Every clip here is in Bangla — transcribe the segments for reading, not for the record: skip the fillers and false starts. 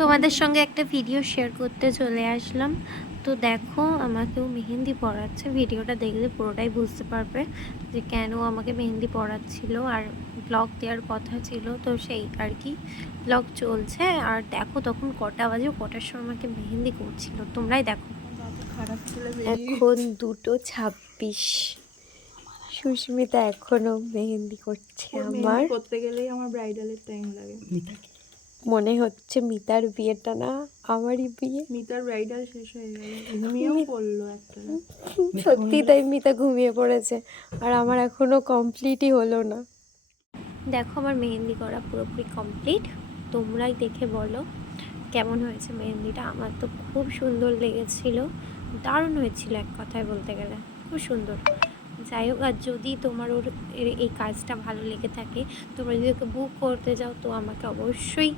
তোমাদের সঙ্গে একটা ভিডিও শেয়ার করতে চলে আসলাম। তো দেখো আমাকেও মেহেন্দি পড়াচ্ছে, ভিডিওটা দেখলে পুরোটাই বুঝতে পারবে যে কেন আমাকে মেহেন্দি পড়াচ্ছিল। আর ব্লগ দেওয়ার কথা ছিল, তো সেই আর কি ব্লগ চলছে। আর দেখো তখন কটা বাজে, কটার সময় আমাকে মেহেন্দি করছিল, তোমরাই দেখো। খারাপ ছিল এখন 2:26, সুস্মিতা এখনো মেহেন্দি করছে। আমার করতে গেলেই আমার ব্রাইডালের টাইম লাগে। মনে হচ্ছে মিতার বিয়েটা না আমারই বিয়ে। মিতার ব্রাইডাল শেষ হয়ে গেল, ঘুমিয়েও পড়লো একটা রাত। সত্যি তাই, মিতা ঘুমিয়ে পড়েছে আর আমার এখনো কমপ্লিটই হলো না। দেখো আমার মেহেন্দি করা পুরোপুরি কমপ্লিট। তোমরাই দেখে বলো কেমন হয়েছে মেহেন্দিটা। আমার তো খুব সুন্দর লেগেছিল, দারুণ হয়েছিল, এক কথায় বলতে গেলে খুব সুন্দর। যাই হোক, আর যদি তোমার এই কাজটা ভালো লেগে থাকে, তোমরা যদি ওকে বুক করতে যাও, তো আমাকে অবশ্যই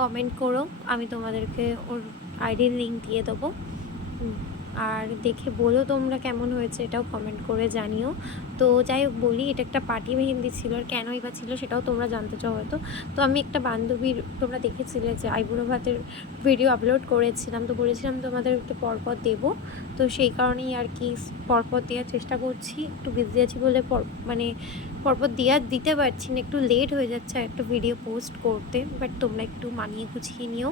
কমেন্ট করো, আমি তোমাদেরকে ওর আইডির লিঙ্ক দিয়ে দেবো। আর দেখে বলো তোমরা কেমন হয়েছে, এটাও কমেন্ট করে জানিও। তো যাই হোক বলি, এটা একটা পার্টি মেহেন্দি ছিল, আর কেনই বা ছিল সেটাও তোমরা জানতে চাও হয়তো। তো আমি একটা বান্ধবীর, তোমরা দেখেছিলে যে আইবুড়ো ভাতের ভিডিও আপলোড করেছিলাম, তো বলেছিলাম তোমাদেরকে পরপর দেবো। তো সেই কারণেই আর কি পরপর দেওয়ার চেষ্টা করছি। একটু বিজি আছি বলে মানে পরপর দিতে পারছি না, একটু লেট হয়ে যাচ্ছে একটা ভিডিও পোস্ট করতে। বাট তোমরা একটু মানিয়ে গুছিয়ে নিও।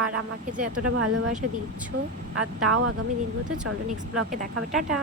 আর আমাকে যে এতটা ভালোবাসা দিচ্ছ আর দাও আগামী দিনগুলোতে, চলো নেক্সট ব্লগে দেখা হবে, টাটা।